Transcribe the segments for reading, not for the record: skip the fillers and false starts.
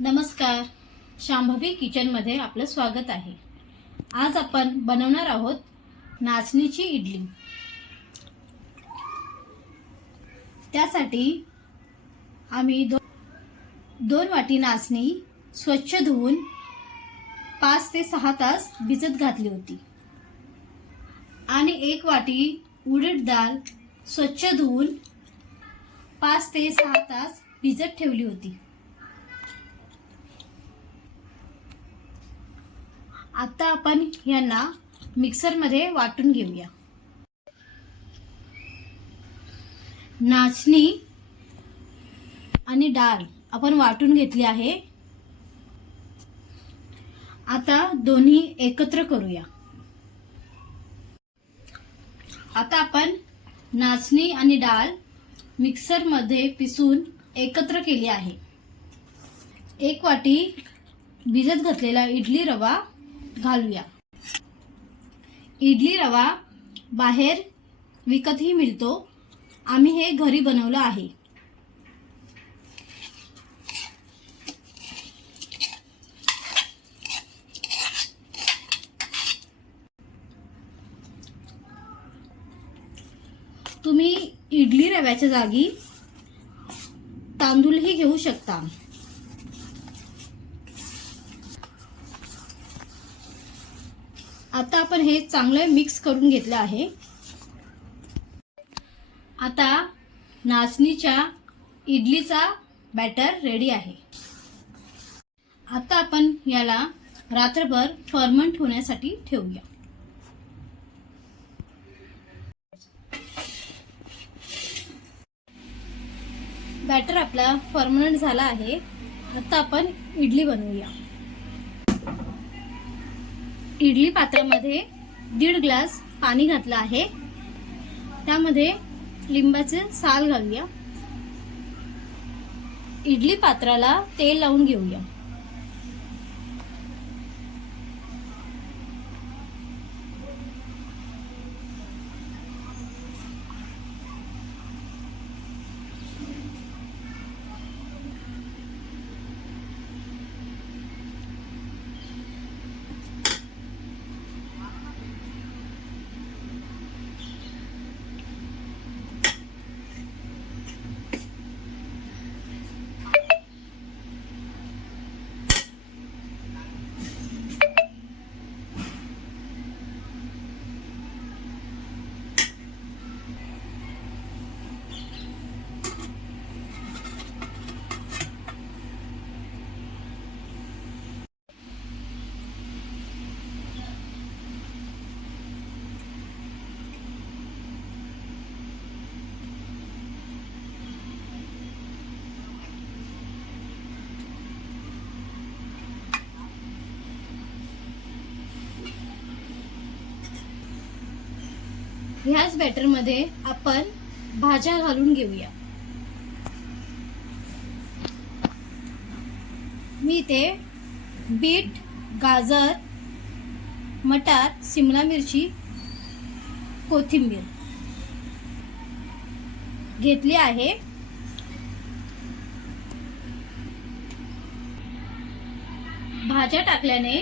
नमस्कार, शांभवी किचनमध्ये आपलं स्वागत आहे। आज आपण बनवणार आहोत नाचणीची इडली। त्यासाठी आम्ही दोन वाटी नाचणी स्वच्छ धुवून 5 ते 6 तास भिजत घातली होती आणि 1 वाटी उडीद डाळ स्वच्छ धुवून 5 ते 6 तास भिजत ठेवली होती। आता आपण यांना मिक्सरमध्ये वाटून घेऊया। नाचणी आणि डाळ आपण वाटून घेतली आहे। आता दोन्ही एकत्र करूया। आता आपण नाचणी आणि डाळ मिक्सरमध्ये पिसून एकत्र केली आहे। 1 वाटी भिजत घातलेला इडली रवा घालूया। इडली रवा बाहेर विकतही मिळतो, आम्ही हे घरी बनवलं आहे। तुम्ही इडली रव्याच्या जागी तांदूळही घेऊ शकता। आता आपण हे चांगले मिक्स करून घेतले आहे। आता नाचणीच्या इडलीचा बॅटर रेडी आहे। आता आपण याला रात्रभर फर्मंट होण्यासाठी ठेवूया। बॅटर आपला फर्मंट झाला आहे। आता आपण इडली बनवूया। इडली पात्रामध्ये 1.5 ग्लास पाणी घातलं आहे। त्यामध्ये लिंबाचे साल घालूया। इडली पात्राला तेल लावून घेऊया। ह्याच बॅटरमध्ये आपण भाज्या घालून घेऊया। मी इथे बीट, गाजर, मटार, शिमला मिरची, कोथिंबीर घेतली आहे। भाज्या टाकल्याने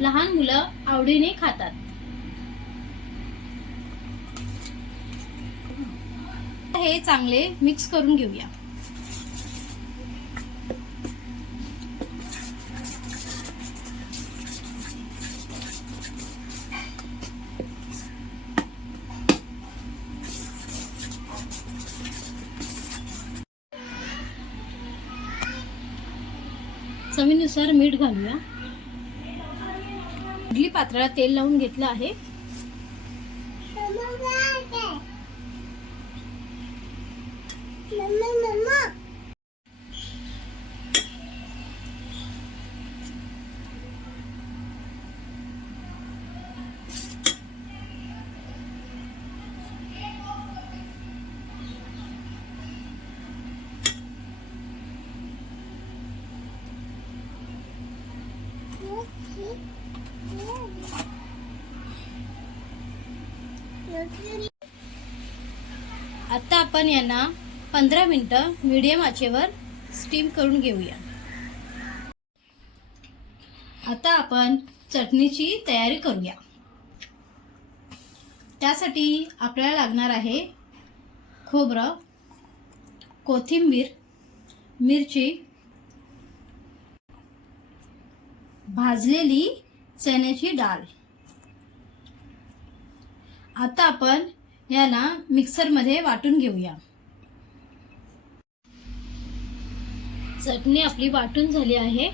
लहान मुलं आवडीने खातात। हे चांगले मिक्स करून घेऊया। चवीनुसार मीठ घालूया। इडली पात्राला तेल लावून घेतलं आहे। आता आपण यांना 15 मिनिटं मीडियम आचेवर स्टीम करून घेऊया। आता आपण चटणीची तयारी करूया. त्यासाठी आपल्याला लागणार आहे खोबरं, कोथिंबीर, मिरची, भाजलेली चण्याची डाळ. आता आपण याला मिक्सरमध्ये वाटून घेऊया. चटणी आपली वाटून झाली आहे.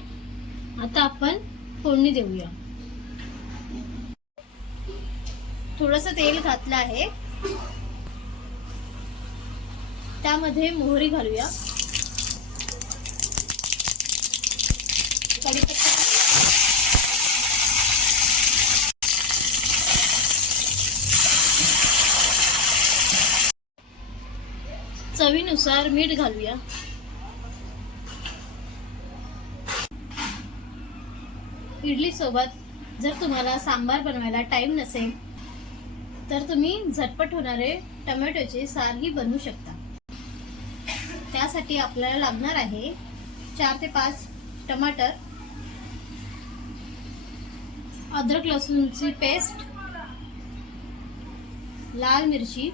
आता आपण फोडणी देऊया. थोडंसं तेल घातलं आहे. त्यामध्ये मोहरी घालूया. कढीपत्ता, चवीनुसार मीठ घालूया. इडली सोबत जर तुम्हाला सांबार बनवायला टाइम नसेल तर तुम्ही झटपट होणारे टोमॅटोचे सारही बनवू शकता. त्यासाठी आपल्याला लागणार आहे 4 ते 5 टमाटर, अद्रक लसूणची पेस्ट, लाल मिरची,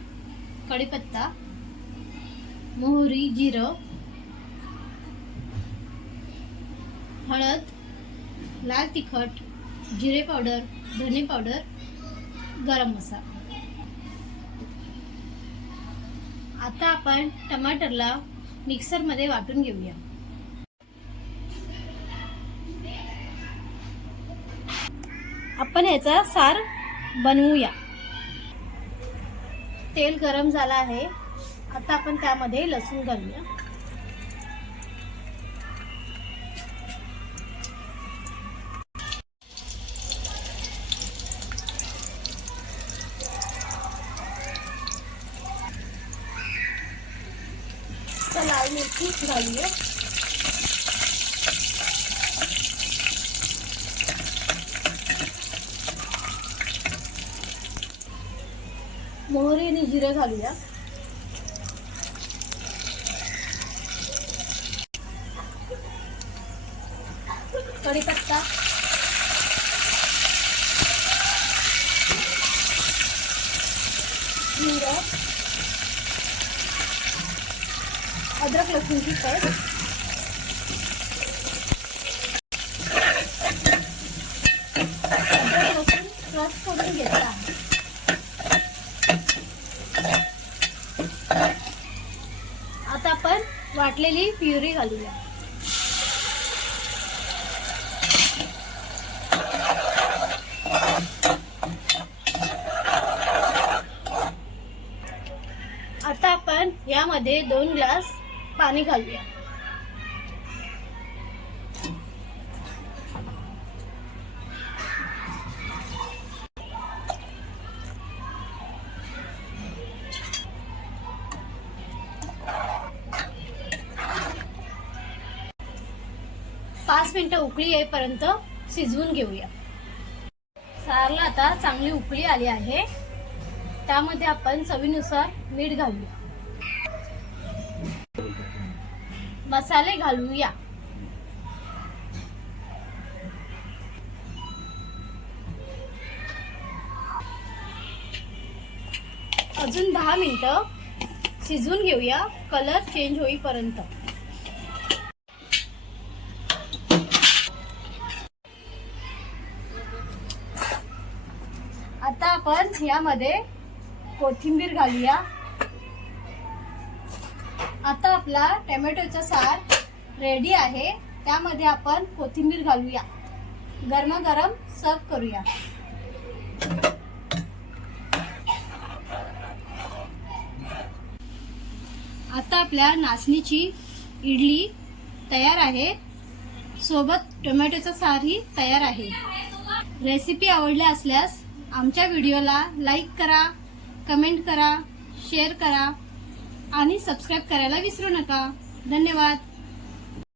कढीपत्ता, मोहरी, जिरं, हळद, लाल तिखट, जिरे पावडर, धने पावडर, गरम मसाला. आता आपण टमाटरला मिक्सरमध्ये वाटून घेऊया. आपण याचा सार बनवूया. तेल गरम झालं आहे. आता आपण त्यामध्ये लसूण घालूया. लाल मिरची घालूया. मोहरी आणि जिरे घालूया. कढीपत्ता, जिरं, अद्रक लसूणची पेस्ट, अद्रक लसूण क्रश करून घेतला. आता आपण वाटलेली प्युरी घालूया. आता आपण यामध्ये 2 ग्लास पाणी घालूया. पाच मिनिटं उकळी येईपर्यंत शिजवून घेऊया. सारला आता चांगली उकळी आली आहे. त्यामध्ये आपण चवीनुसार मीठ घालूया. मसाले घालूया. अजून 10 मिनिटं शिजवून घेऊया, कलर चेंज होईपर्यंत. आता आपण यामध्ये कोथिंबीर घालूया. आता आपला टोमॅटोचा सार रेडी आहे. त्यामध्ये आपण कोथिंबीर घालूया. गरमागरम सर्व करूया. आता आपल्या नाचणीची इडली तयार आहे. सोबत टोमॅटोचा सारही तयार आहे. रेसिपी आवडली असल्यास आमच्या व्हिडिओला लाईक करा, कमेंट करा, शेअर करा आणि सबस्क्राईब करायला विसरू नका. धन्यवाद.